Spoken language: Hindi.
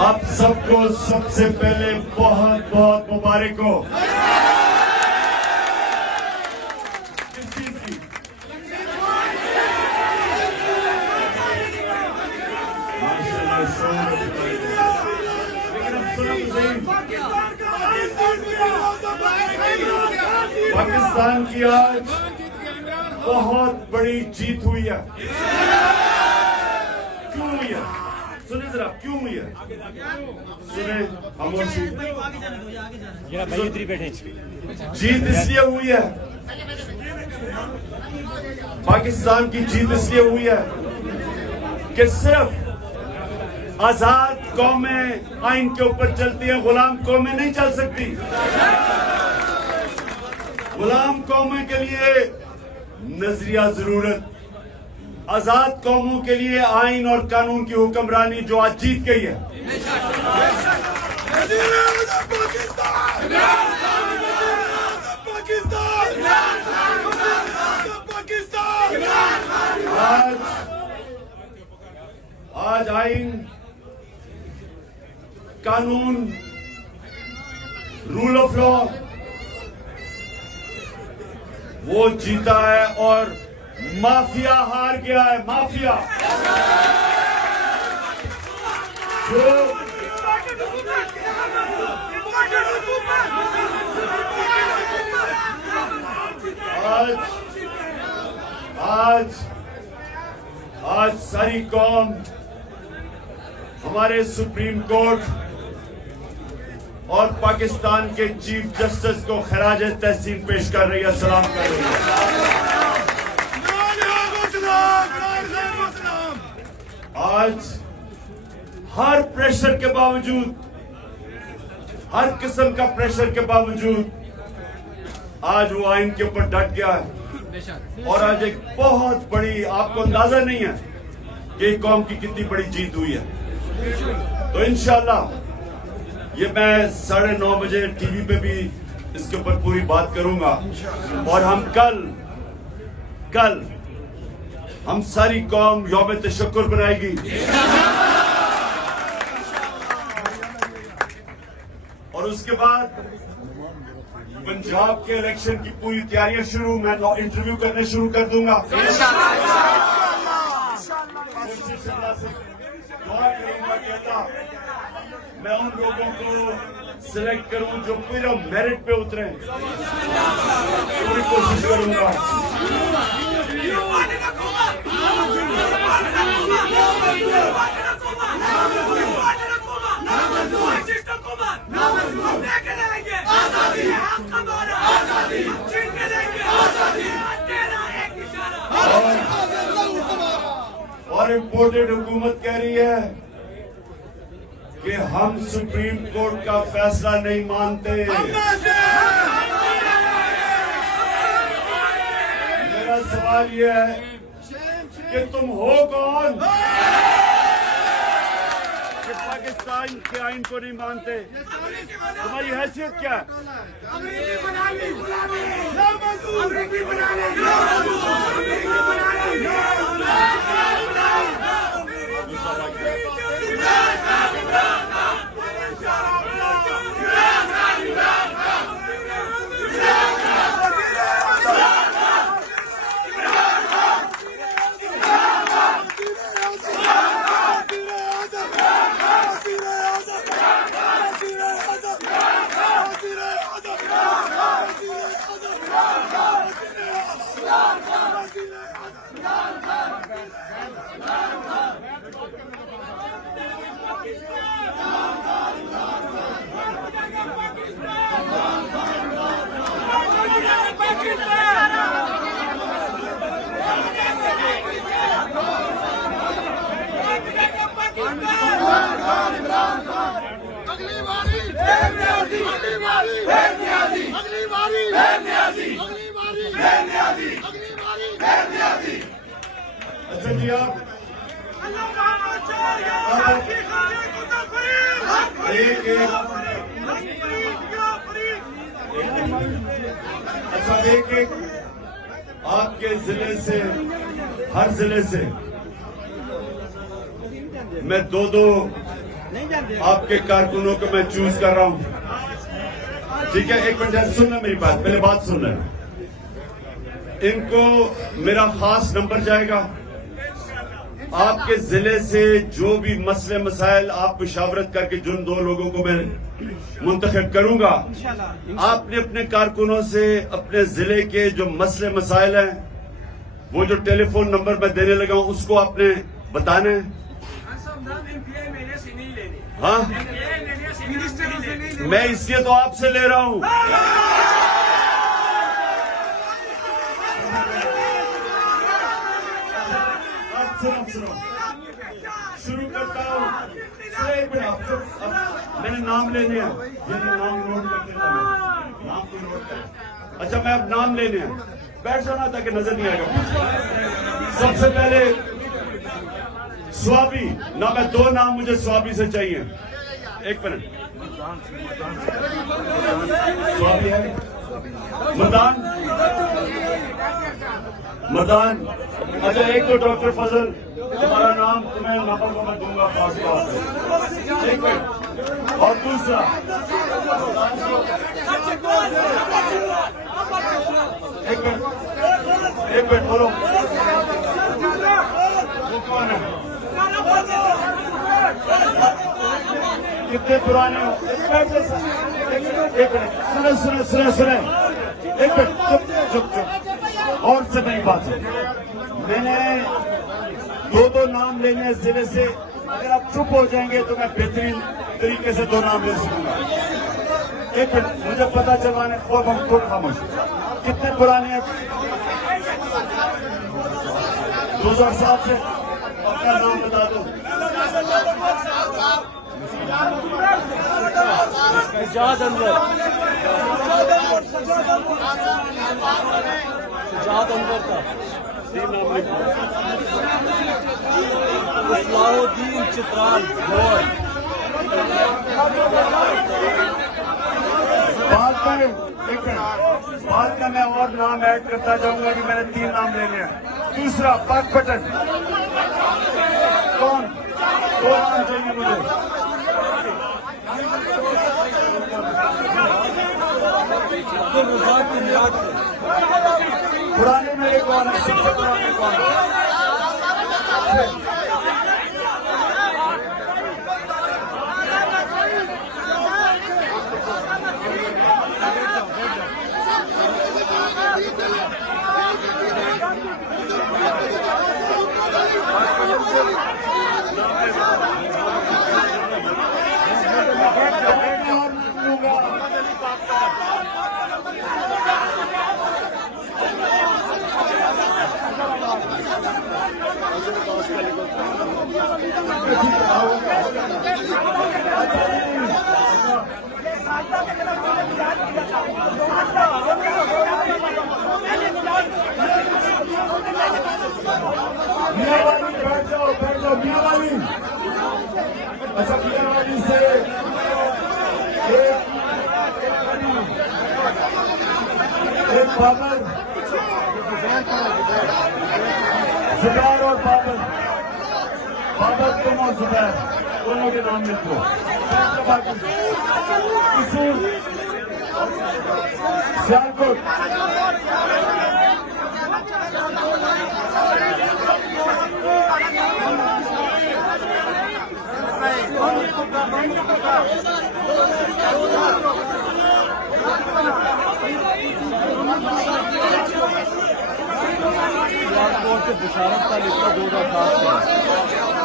आप सबको सबसे पहले बहुत बहुत मुबारक हो। पाकिस्तान की आज बहुत बड़ी जीत हुई है। क्यों हुई है? सुने जरा, क्यों हुई है? सुने खामोशी। जीत इसलिए हुई है, पाकिस्तान की जीत इसलिए हुई है कि सिर्फ आजाद कौमें आइन के ऊपर चलती है, गुलाम कौमें नहीं चल सकती। गुलाम कौमों के लिए नजरिया जरूरत, आजाद कौमों के लिए आइन और कानून की हुक्मरानी जो आज जीत गई है। आज आइन, कानून, रूल ऑफ लॉ वो जीता है और माफिया हार गया है। माफिया जो आज सारी कौम हमारे सुप्रीम कोर्ट और पाकिस्तान के चीफ जस्टिस को खराज तहसीन पेश कर रही है, सलाम कर रही है। आज हर प्रेशर के बावजूद, हर किस्म का प्रेशर के बावजूद आज वो आइन के ऊपर डट गया है। और आज एक बहुत बड़ी, आपको अंदाजा नहीं है कि कौम की कितनी बड़ी जीत हुई है। तो इंशाल्लाह ये मैं 9:30 बजे टीवी पे भी इसके ऊपर पूरी बात करूंगा। और हम कल हम सारी कौम यौम तशक्कुर बनाएगी। और उसके बाद पंजाब के इलेक्शन की पूरी तैयारियां शुरू, मैं इंटरव्यू करने शुरू कर दूंगा। मैं उन लोगों को सिलेक्ट करूं जो पूरा मेरिट पे उतरे, पूरी कोशिश करूंगा। और इम्पोर्टेड हुकूमत कह रही है कि हम सुप्रीम कोर्ट का फैसला नहीं मानते। मेरा सवाल यह है कि तुम हो कौन कि पाकिस्तान के आइन को नहीं मानते? तुम्हारी हैसियत क्या है? अच्छा जी, आप एक आपके जिले से, हर जिले से मैं दो आपके कारकुनों को मैं चूज कर रहा हूं। ठीक है, एक मिनट सुनना मेरी बात, पहले बात सुनना। इनको मेरा खास नंबर जाएगा। आपके जिले से जो भी मसले मसाइल आप मुशावरत करके जिन 2 लोगों को मैं मुंतखब करूंगा, आपने अपने कारकुनों से अपने जिले के जो मसले मसाइल हैं, वो जो टेलीफोन नंबर मैं देने लगा हूं उसको आपने बताना है। हाँ, मैं इसलिए तो आपसे ले रहा हूं। सुनो, शुरू करता हूँ। मैंने नाम लेने हैं, नाम नोट करके नाम को नोट कर। अच्छा, मैं अब नाम लेने हैं, बैठ जाना ताकि नजर नहीं आएगा। सबसे पहले स्वाबी ना, मैं 2 नाम मुझे स्वाबी से चाहिए। एक मिनट, स्वाबी है मदान। अच्छा, एक तो डॉक्टर फजल, तुम्हारा नाम तुम्हें नंबर को मैं दूंगा खास तौर पे। एक मिनट, और दूसरा एक मिनट बोलो, वो कौन है? कितने पुराने हो? एक मिनट, सुने, एक मिनट, चुप। और से नहीं बात है, मैंने 2 नाम लेने हैं जिले से। अगर आप चुप हो जाएंगे तो मैं बेहतरीन तरीके से 2 नाम ले सकूंगा। एक मिनट, मुझे पता चलवाने और हम खुद खामोश। कितने पुराने हैं? 2007 से। अपना नाम बता दो। सजाद अंवर का इस्लाउद्दीन चित्राल गौर। बाद में मैं और नाम ऐड करता जाऊंगा कि मैंने 3 नाम लेने हैं। दूसरा पाक पटन, कौन? 2 नाम चाहिए मुझे। पुराने में एक कौन है? सबसे पुराने कौन है? अच्छा, मियावाली से एक बाबर, जुबैर और बाबर तुम और जुबैर दोनों के नाम लिखो। सियालकोट, से बुशारत का लिखा 2007 में।